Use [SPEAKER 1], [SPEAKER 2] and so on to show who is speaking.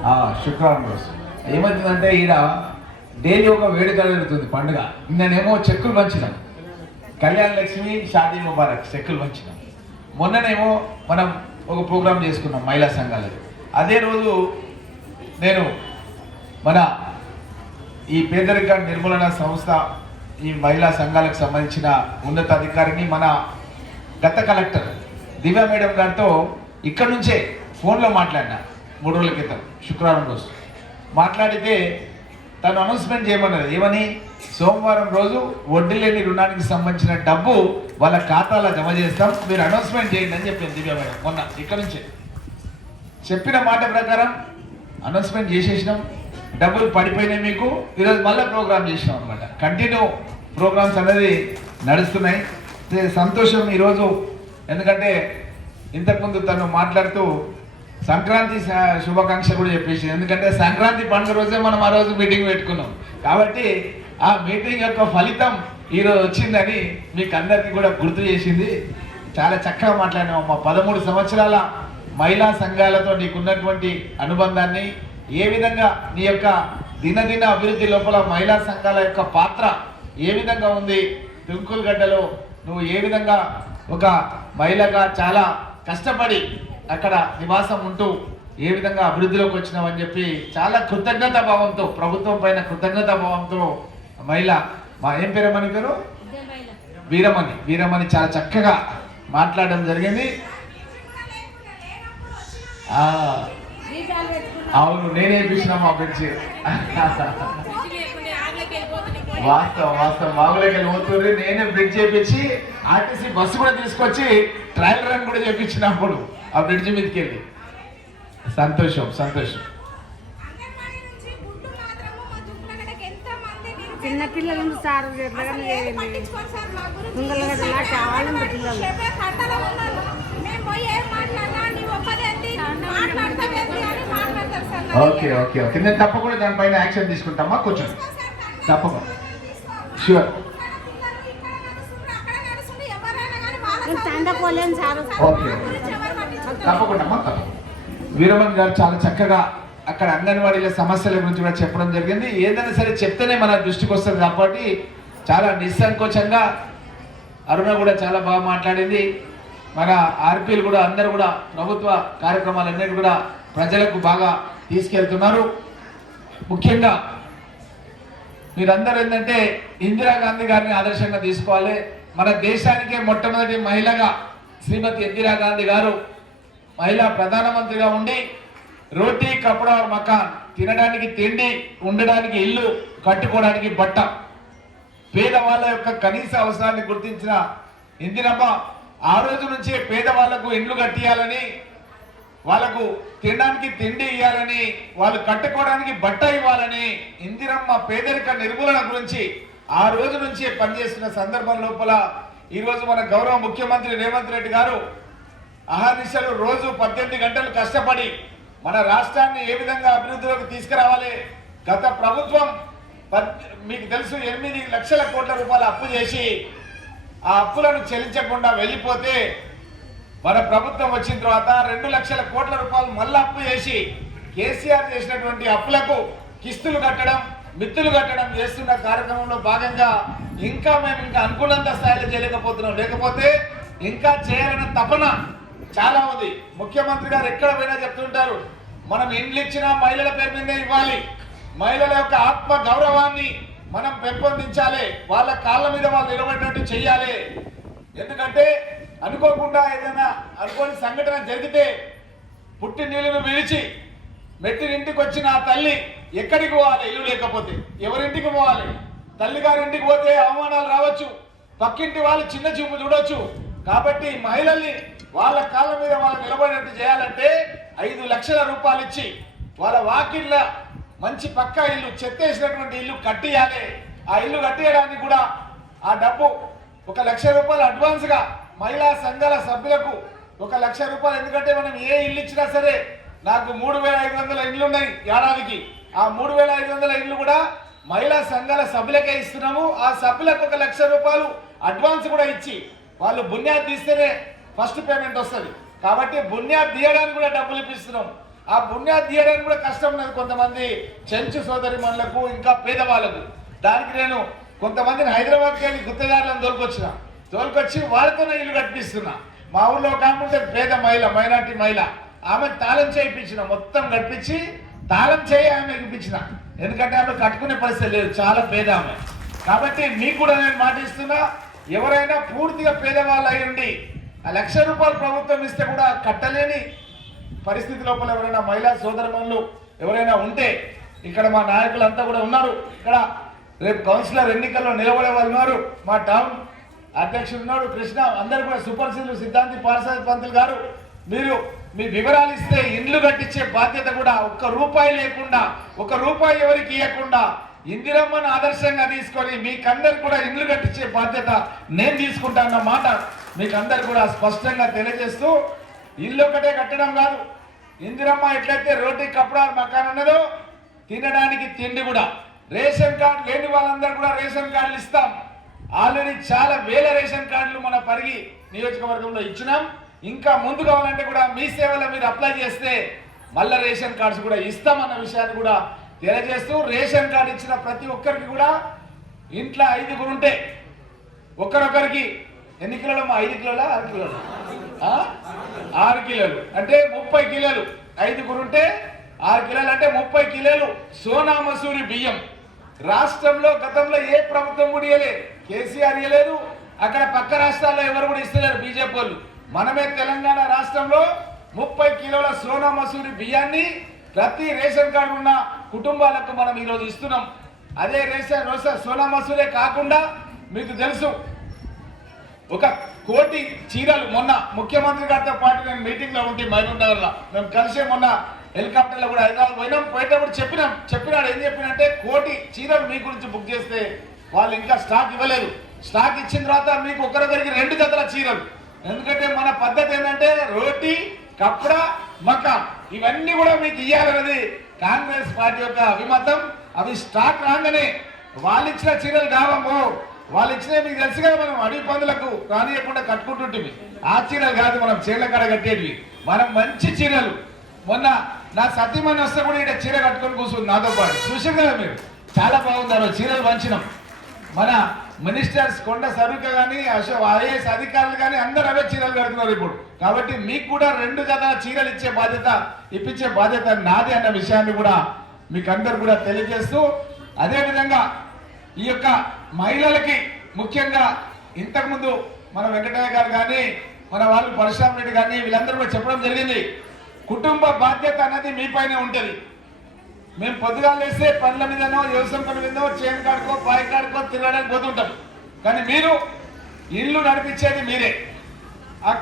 [SPEAKER 1] శుక్రవారం రోజు. ఏమవుతుందంటే ఈడ డైలీ ఒక వేడుక జరుగుతుంది పండుగ. నిన్ననేమో చెక్కులు పంచినాం. కళ్యాణ లక్ష్మి షాదీ ముబారక్ చెక్కులు పంచినాం. మొన్ననేమో మనం ఒక ప్రోగ్రాం చేసుకున్నాం మహిళా సంఘాలది. అదే రోజు నేను మన ఈ పేదరిక నిర్మూలన సంస్థ ఈ మహిళా సంఘాలకు సంబంధించిన ఉన్నతాధికారిని మన గత కలెక్టర్ దివ్య మేడం గారితో ఇక్కడ నుంచే ఫోన్లో మాట్లాడినా. మూడు రోజుల క్రితం శుక్రవారం రోజు. మాట్లాడితే తను అనౌన్స్మెంట్ చేయమన్నది. ఏమని? సోమవారం రోజు వడ్డీ లేని రుణానికి సంబంధించిన డబ్బు వాళ్ళ ఖాతాలో జమ చేస్తాం మీరు అనౌన్స్మెంట్ చేయండి అని చెప్పింది దివ్య మేడం మొన్న ఇక్కడ నుంచే. చెప్పిన మాట ప్రకారం అనౌన్స్మెంట్ చేసేసినాం. డబ్బులు పడిపోయినాయి మీకు. ఈరోజు మళ్ళీ ప్రోగ్రామ్ చేసినాం అనమాట కంటిన్యూ ప్రోగ్రామ్స్ అనేది నడుస్తున్నాయి. సంతోషం ఈరోజు. ఎందుకంటే ఇంతకుముందు తను మాట్లాడుతూ సంక్రాంతి శుభాకాంక్ష కూడా చెప్పేసి ఎందుకంటే సంక్రాంతి పండుగ రోజే మనం ఆ రోజు మీటింగ్ పెట్టుకున్నాం. కాబట్టి ఆ మీటింగ్ యొక్క ఫలితం ఈరోజు వచ్చిందని మీకు అందరికీ కూడా గుర్తు చేసింది. చాలా చక్కగా మాట్లాడినాం అమ్మ. పదమూడు సంవత్సరాల మహిళా సంఘాలతో నీకున్నటువంటి అనుబంధాన్ని ఏ విధంగా నీ యొక్క దినదిన అభివృద్ధి లోపల మహిళా సంఘాల యొక్క పాత్ర ఏ విధంగా ఉంది తుంకులగడ్డలో నువ్వు ఏ విధంగా ఒక మహిళగా చాలా కష్టపడి అక్కడ నివాసం ఉంటూ ఏ విధంగా అభివృద్ధిలోకి వచ్చినావని చెప్పి చాలా కృతజ్ఞత భావంతో ప్రభుత్వం పైన కృతజ్ఞత భావంతో మహిళ మా ఏం పేరమ్మని పేరు? వీరమణి. వీరమణి చాలా చక్కగా మాట్లాడడం జరిగింది. అవును నేనే చూసిన మా బెంచి వాస్తవం వాస్తవం. మామూలుగా వెళ్ళిపోతుంది నేనే బ్రిడ్జ్ చేపించి ఆర్టీసీ బస్సు కూడా తీసుకొచ్చి ట్రయల్ రన్ కూడా చేపించినప్పుడు. ఆ బ్రిడ్జ్ మీదకి వెళ్ళి సంతోషం సంతోషం.
[SPEAKER 2] చిన్న పిల్లలు. సార్ చాలా పిల్లలు.
[SPEAKER 1] ఓకే. Okay okay. నేను తప్పకుండా దానిపైన యాక్షన్ తీసుకుంటామా? కొంచెం తప్పకుండా.
[SPEAKER 2] Sir,
[SPEAKER 1] okay.
[SPEAKER 3] మా గురించి ఎవరు పట్టించుకోరు.
[SPEAKER 1] తప్పకుండా తప్పకుండా. వీరమణి గారు చాలా చక్కగా అక్కడ అంగన్వాడీల సమస్యల గురించి కూడా చెప్పడం జరిగింది. ఏదైనా సరే చెప్తేనే మన దృష్టికి వస్తుంది కాబట్టి చాలా నిస్సంకోచంగా అరుణ కూడా చాలా బాగా మాట్లాడింది. మన ఆర్పీలు కూడా అందరూ కూడా ప్రభుత్వ కార్యక్రమాలన్నిటి కూడా ప్రజలకు బాగా తీసుకెళ్తున్నారు. ముఖ్యంగా మీరందరూ ఏంటంటే ఇందిరాగాంధీ గారిని ఆదర్శంగా తీసుకోవాలి. మన దేశానికే మొట్టమొదటి మహిళగా శ్రీమతి ఇందిరాగాంధీ గారు మహిళా ప్రధానమంత్రిగా ఉండి రోటీ కపడా మకాన్ తినడానికి తిండి ఉండడానికి ఇల్లు కట్టుకోవడానికి బట్ట. పేదవాళ్ళ యొక్క కనీస అవసరాన్ని గుర్తించిన ఇందిరమ్మ ఆ రోజు నుంచే పేదవాళ్ళకు ఇండ్లు కట్టియాలని వాళ్ళకు తినడానికి తిండి ఇవ్వాలని వాళ్ళు కట్టుకోవడానికి బట్ట ఇవ్వాలని ఇందిరమ్మ పేదరిక నిర్మూలన గురించి ఆ రోజు నుంచే పనిచేస్తున్న సందర్భం లోపల ఈరోజు మన గౌరవ ముఖ్యమంత్రి రేవంత్ రెడ్డి గారు అహర్నిశలు రోజు పద్దెనిమిది గంటలు కష్టపడి మన రాష్ట్రాన్ని ఏ విధంగా అభివృద్ధిలోకి తీసుకురావాలి? గత ప్రభుత్వం మీకు తెలుసు ఎనిమిది లక్షల కోట్ల రూపాయలు అప్పు చేసి ఆ అప్పులను చెల్లించకుండా వెళ్ళిపోతే మన ప్రభుత్వం వచ్చిన తర్వాత రెండు లక్షల కోట్ల రూపాయలు మళ్ళీ అప్పు చేసి కేసీఆర్ చేసినటువంటి అప్పులకు కిస్తులు కట్టడం మిత్తులు కట్టడం చేస్తున్న కార్యక్రమంలో భాగంగా ఇంకా మేము ఇంకా అనుకున్నంత స్థాయిలో చేయలేకపోతున్నాం. లేకపోతే ఇంకా చేయాలన్న తపన చాలా ఉంది. ముఖ్యమంత్రి గారు ఎక్కడ పోయినా చెప్తుంటారు మనం ఇండ్లు ఇచ్చినా మహిళల పేరు మీదే ఇవ్వాలి. మహిళల యొక్క ఆత్మ గౌరవాన్ని మనం పెంపొందించాలి. వాళ్ళ కాళ్ళ మీద వాళ్ళు నిలబడినట్టు చెయ్యాలి. ఎందుకంటే అనుకోకుండా ఏదైనా అనుకోని సంఘటన జరిగితే పుట్టి నీళ్ళను విడిచి మెట్టినింటికి వచ్చిన ఆ తల్లి ఎక్కడికి పోవాలి? ఇల్లు లేకపోతే. ఎవరింటికి పోవాలి? తల్లి గారింటికి పోతే అవమానాలు రావచ్చు. పక్కింటి వాళ్ళు చిన్న చూపు చూడొచ్చు. కాబట్టి మహిళల్ని వాళ్ళ కాళ్ళ మీద వాళ్ళు నిలబడినట్టు చేయాలంటే ఐదు లక్షల రూపాయలు ఇచ్చి వాళ్ళ వాకిళ్ళ మంచి పక్కా ఇల్లు చెత్తేసినటువంటి ఇల్లు కట్టియాలి. ఆ ఇల్లు కట్టియడానికి కూడా ఆ డబ్బు ఒక లక్ష రూపాయలు అడ్వాన్స్గా మహిళా సంఘాల సభ్యులకు ఒక లక్ష రూపాయలు. ఎందుకంటే మనం ఏ ఇల్లు ఇచ్చినా సరే నాకు మూడు వేల ఐదు వందల ఇండ్లు ఉన్నాయి ఏడాదికి. ఆ మూడు వేల ఐదు వందల ఇండ్లు కూడా మహిళా సంఘాల సభ్యులకే ఇస్తున్నాము. ఆ సభ్యులకు ఒక లక్ష రూపాయలు అడ్వాన్స్ కూడా ఇచ్చి వాళ్ళు బున్యాద్ తీస్తేనే ఫస్ట్ పేమెంట్ వస్తుంది. కాబట్టి బున్యాద్ తీయడానికి కూడా డబ్బులు ఇప్పిస్తున్నాం. ఆ బున్యాద్ తీయడానికి కూడా కష్టం ఉన్నది కొంతమంది చెంచు సోదరి మనులకు ఇంకా పేదవాళ్ళకు. దానికి నేను కొంతమందిని హైదరాబాద్కి వెళ్ళి గుత్తదారులను తోలుకొచ్చిన. తోలుకొచ్చి వాళ్ళతోనే ఇల్లు కట్టిస్తున్నా మా ఊళ్ళో కాకుండా పేద మహిళ మైనార్టీ మహిళ. ఆమె తాళం చేయించిన మొత్తం కట్టించి తాళం చేయి ఆమె ఇప్పించిన. ఎందుకంటే ఆమె కట్టుకునే పరిస్థితి లేదు చాలా పేద ఆమె. కాబట్టి మీకు కూడా నేను మాటిస్తున్నా ఎవరైనా పూర్తిగా పేదవాళ్ళు అయి ఆ లక్ష రూపాయలు ప్రభుత్వం ఇస్తే కూడా కట్టలేని పరిస్థితి లోపల ఎవరైనా మహిళా సోదరమణులు ఎవరైనా ఉంటే ఇక్కడ మా నాయకులంతా కూడా ఉన్నారు. ఇక్కడ రేపు కౌన్సిలర్ ఎన్నికల్లో నిలబడే వాళ్ళు ఉన్నారు. మా టౌన్ అధ్యక్షుడు ఉన్నాడు. కృష్ణ అందరు కూడా సూపర్ సిద్ధాంతి పార్సాది పంతులు గారు. మీరు మీ వివరాలు ఇస్తే ఇండ్లు కట్టించే బాధ్యత కూడా ఒక్క రూపాయి లేకుండా ఒక రూపాయి ఎవరికి ఇవ్వకుండా ఇందిరమ్మను ఆదర్శంగా తీసుకొని మీకందరు కూడా ఇండ్లు కట్టించే బాధ్యత నేను తీసుకుంటానన్న మాట మీకందరు కూడా స్పష్టంగా తెలియజేస్తూ ఇల్లు ఒకటే కట్టడం కాదు. ఇందిరమ్మ ఎట్లయితే రోటీ కప్పుడా మకాన్ ఉన్నదో తినడానికి తిండి కూడా రేషన్ కార్డు లేని వాళ్ళందరూ కూడా రేషన్ కార్డులు ఇస్తాం. ఆల్రెడీ చాలా వేల రేషన్ కార్డులు మన పరిగి నియోజకవర్గంలో ఇచ్చినాం. ఇంకా ముందు కావాలంటే కూడా మీ సేవలో మీరు అప్లై చేస్తే మళ్ళీ రేషన్ కార్డ్స్ కూడా ఇస్తామన్న విషయాన్ని కూడా తెలియజేస్తూ రేషన్ కార్డు ఇచ్చిన ప్రతి ఒక్కరికి కూడా ఇంట్లో ఐదుగురు ఉంటే ఒక్కరొకరికి ఎన్ని కిలోలు మా ఐదు కిలోలా? ఆరు కిలోలు? ఆరు కిలోలు. అంటే ముప్పై కిలోలు. ఐదుగురు ఉంటే ఆరు కిలోలు. అంటే ముప్పై కిలోలు సోనా మసూరి బియ్యం. రాష్ట్రంలో గతంలో ఏ ప్రభుత్వం కూడా ఇవ్వలేదు కేసీఆర్ ఇవ్వలేదు అక్కడ పక్క రాష్ట్రాల్లో ఎవరు కూడా ఇస్తలేరు బీజేపీ వాళ్ళు. మనమే తెలంగాణ రాష్ట్రంలో ముప్పై కిలోల సోనా మసూరి బియ్యాన్ని ప్రతి రేషన్ కార్డు ఉన్న కుటుంబాలకు మనం ఈరోజు ఇస్తున్నాం. అదే రేషన్ రోషన్ సోనా మసూరే కాకుండా మీకు తెలుసు ఒక కోటి చీరలు మొన్న ముఖ్యమంత్రి గారితో పాటు నేను మీటింగ్లో ఉంటే మహబూబ్ నగర్ మేము కలిసే మొన్న హెలికాప్టర్లో కూడా హైదరాబాద్ పోయినాం. పోయేటప్పుడు చెప్పినాం. చెప్పినాడు ఏం చెప్పినంటే కోటి చీరలు మీ గురించి బుక్ చేస్తే వాళ్ళు ఇంకా స్టాక్ ఇవ్వలేదు. స్టాక్ ఇచ్చిన తర్వాత మీకు ఒకరిద్దరికి రెండు జతల చీరలు. ఎందుకంటే మన పద్ధతి ఏంటంటే రోటీ కప్పుడా మకాన్ ఇవన్నీ కూడా మీకు ఇయ్యాలన్నది కాంగ్రెస్ పార్టీ యొక్క అభిమతం. అవి స్టాక్ రాగానే వాళ్ళు ఇచ్చిన చీరలు కావము వాళ్ళు ఇచ్చిన మీకు తెలుసు కదా మనం అడవి పందులకు రానియకుండా కట్టుకుంటుంటివి ఆ చీరలు కాదు మనం చీరల కాడ కట్టేటివి. మనం మంచి చీరలు. మొన్న నా సతీమణి వస్తే కూడా ఇక్కడ చీర కట్టుకొని కూర్చుంది నాతో పాటు. చూసారు కదా మీరు? చాలా బాగుంది చీరలు వంచినాం. మన మినిస్టర్స్ కొండ సరుక కానీ అశోక్ ఐఏఎస్ అధికారులు కానీ అందరూ అవే చీరలు కడుతున్నారు ఇప్పుడు. కాబట్టి మీకు కూడా రెండు జతల చీరలు ఇచ్చే బాధ్యత ఇప్పించే బాధ్యత నాది అన్న విషయాన్ని కూడా మీకు అందరు కూడా తెలియజేస్తూ అదేవిధంగా ఈ యొక్క మహిళలకి ముఖ్యంగా ఇంతకుముందు మన వెంకటయ్య గారు కానీ మన వాళ్ళు పరశురామ్ రెడ్డి కానీ వీళ్ళందరూ కూడా చెప్పడం జరిగింది. కుటుంబ బాధ్యత అన్నది మీ పైన ఉంటుంది. మేము పొద్దుగా లేస్తే పనుల మీదనో వ్యవసాయం పని మీదనో చేను కాడుకో పాయి కాడుకో తినడానికి పోతుంటాం. కానీ మీరు ఇల్లు నడిపించేది మీరే. ఆ